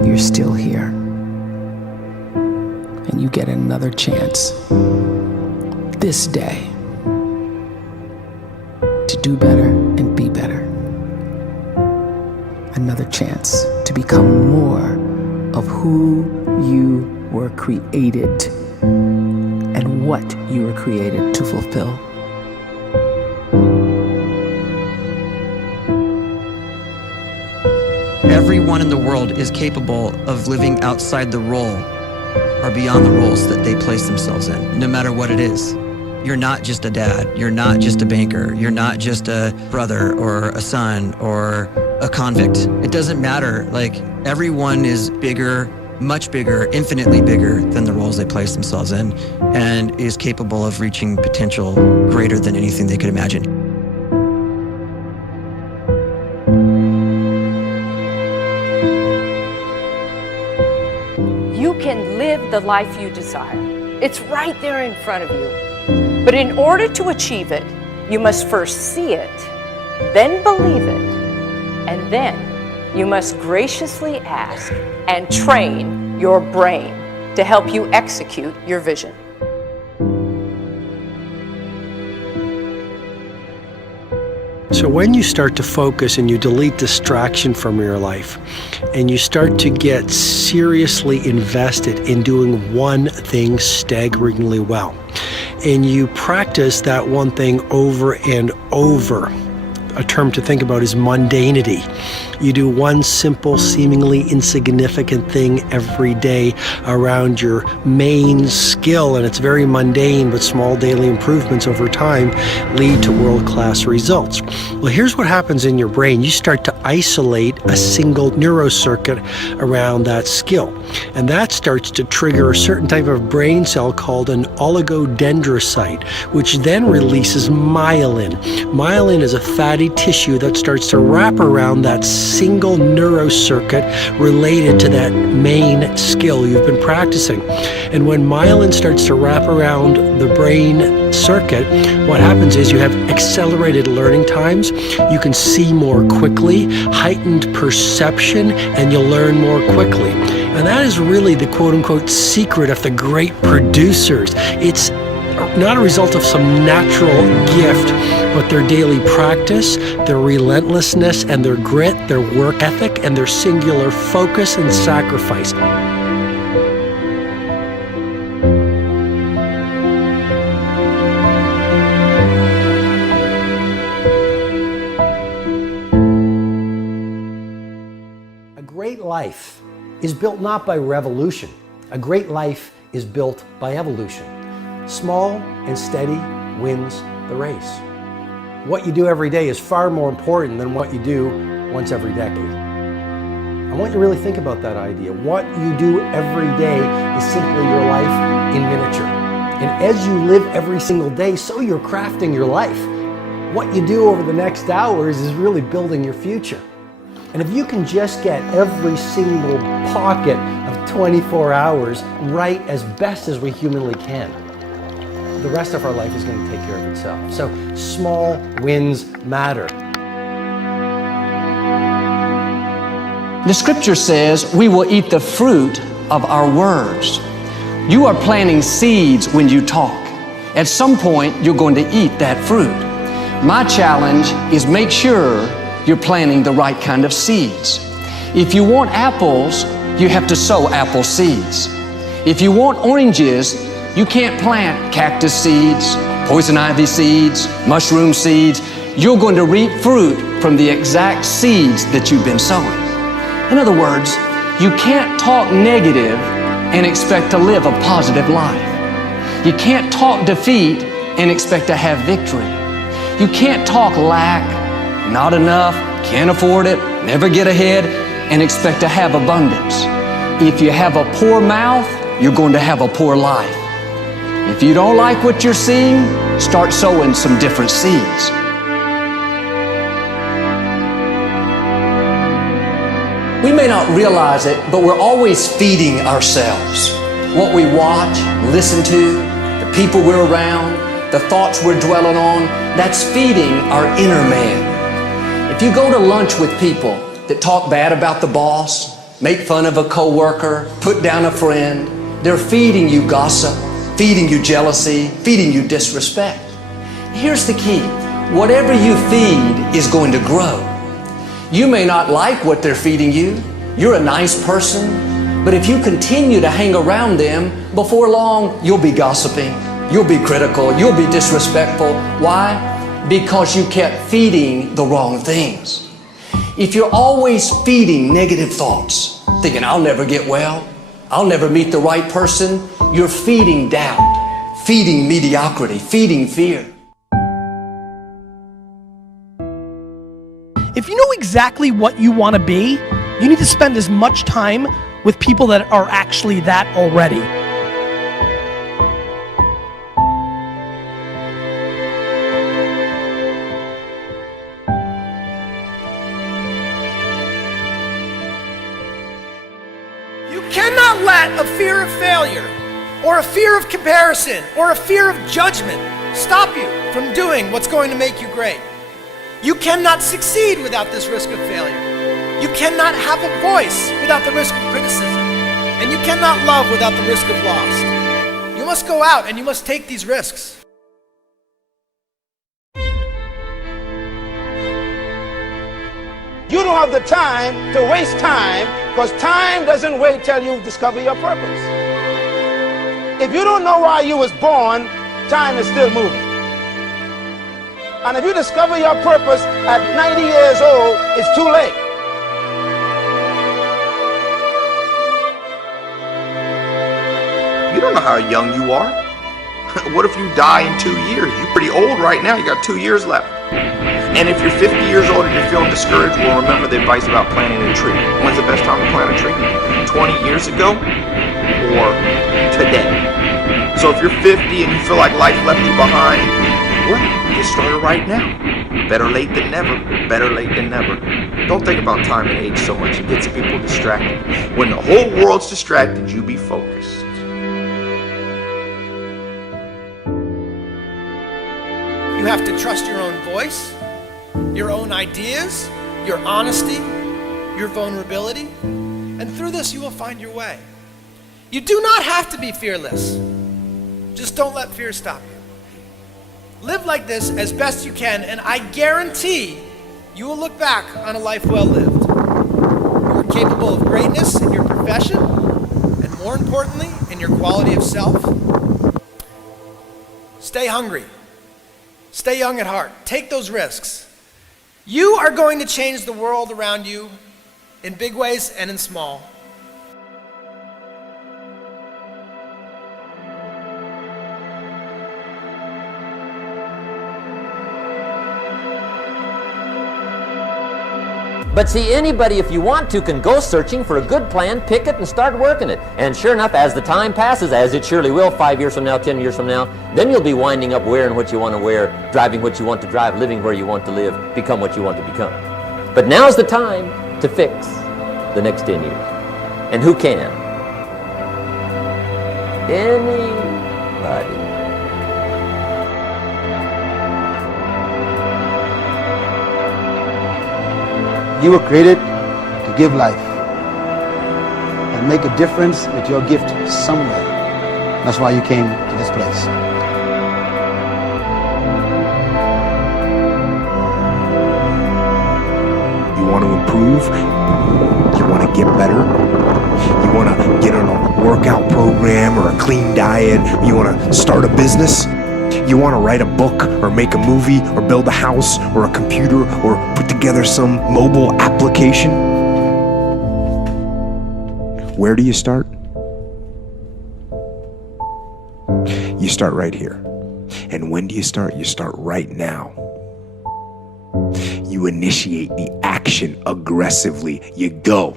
you're still here. And you get another chance this day to do better and be better. Another chance to become more of who you were created and what you were created to fulfill. Everyone in the world is capable of living outside the role or beyond the roles that they place themselves in, no matter what it is. You're not just a dad, you're not just a banker, you're not just a brother or a son or a convict. It doesn't matter. Like, everyone is bigger, much bigger, infinitely bigger than the roles they place themselves in, and is capable of reaching potential greater than anything they could imagine. You can live the life you desire. It's right there in front of you. But in order to achieve it, you must first see it, then believe it, and then you must graciously ask and train your brain to help you execute your vision. So when you start to focus and you delete distraction from your life, and you start to get seriously invested in doing one thing staggeringly well, and you practice that one thing over and over, a term to think about is mundanity. You do one simple, seemingly insignificant thing every day around your main skill, and it's very mundane, but small daily improvements over time lead to world-class results. Well, here's what happens in your brain. You start to isolate a single neurocircuit around that skill, and that starts to trigger a certain type of brain cell called an oligodendrocyte, which then releases myelin. Myelin is a fatty tissue that starts to wrap around that single neurocircuit related to that main skill you've been practicing. And when myelin starts to wrap around the brain circuit, what happens is you have accelerated learning times, you can see more quickly, heightened perception, and you'll learn more quickly. And that is really the quote-unquote secret of the great producers. It's not a result of some natural gift, but their daily practice, their relentlessness and their grit, their work ethic, and their singular focus and sacrifice. A great life is built not by revolution. A great life is built by evolution. Small and steady wins the race. What you do every day is far more important than what you do once every decade. I want you to really think about that idea. What you do every day is simply your life in miniature. And as you live every single day, so you're crafting your life. What you do over the next hours is really building your future. And if you can just get every single pocket of 24 hours right as best as we humanly can, the rest of our life is going to take care of itself. So small wins matter. The scripture says we will eat the fruit of our words. You are planting seeds when you talk. At some point, you're going to eat that fruit. My challenge is make sure you're planting the right kind of seeds. If you want apples, you have to sow apple seeds. If you want oranges, you can't plant cactus seeds, poison ivy seeds, mushroom seeds. You're going to reap fruit from the exact seeds that you've been sowing. In other words, you can't talk negative and expect to live a positive life. You can't talk defeat and expect to have victory. You can't talk lack, not enough, can't afford it, never get ahead, and expect to have abundance. If you have a poor mouth, you're going to have a poor life. If you don't like what you're seeing, start sowing some different seeds. We may not realize it, but we're always feeding ourselves. What we watch, listen to, the people we're around, the thoughts we're dwelling on, that's feeding our inner man. If you go to lunch with people that talk bad about the boss, make fun of a coworker, put down a friend. They're feeding you gossip, feeding you jealousy, feeding you disrespect. Here's the key. Whatever you feed is going to grow. You may not like what they're feeding you. You're a nice person, but if you continue to hang around them, before long, you'll be gossiping, you'll be critical, you'll be disrespectful. Why? Because you kept feeding the wrong things. If you're always feeding negative thoughts, thinking, I'll never get well, I'll never meet the right person, you're feeding doubt, feeding mediocrity, feeding fear. If you know exactly what you want to be, you need to spend as much time with people that are actually that already. You cannot let a fear of failure, or a fear of comparison, or a fear of judgment stop you from doing what's going to make you great. You cannot succeed without this risk of failure. You cannot have a voice without the risk of criticism. And you cannot love without the risk of loss. You must go out and you must take these risks. You don't have the time to waste time, because time doesn't wait till you discover your purpose. If you don't know why you was born, time is still moving. And if you discover your purpose at 90 years old, it's too late. You don't know how young you are. What if you die in 2 years? You're pretty old right now. You got 2 years left. And if you're 50 years old and you're feeling discouraged, well, remember the advice about planting a tree. When's the best time to plant a tree? 20 years ago or today? So if you're 50 and you feel like life left you behind, well, get started right now. Better late than never. Better late than never. Don't think about time and age so much. It gets people distracted. When the whole world's distracted, you be focused. You have to trust your own voice, your own ideas, your honesty, your vulnerability, and through this you will find your way. You do not have to be fearless. Just don't let fear stop you. Live like this as best you can, and I guarantee you will look back on a life well lived. You are capable of greatness in your profession, and more importantly, in your quality of self. Stay hungry. Stay young at heart. Take those risks. You are going to change the world around you in big ways and in small. But see, anybody, if you want to, can go searching for a good plan, pick it, and start working it. And sure enough, as the time passes, as it surely will 5 years from now, 10 years from now, then you'll be winding up wearing what you want to wear, driving what you want to drive, living where you want to live, become what you want to become. But now's the time to fix the next 10 years. And who can? Anybody. You were created to give life and make a difference with your gift somewhere. That's why you came to this place. You want to improve? You want to get better? You want to get on a workout program or a clean diet? You want to start a business? You want to write a book or make a movie or build a house or a computer or put together some mobile application? Where do you start? You start right here. And when do you start? You start right now. You initiate the action aggressively. You go.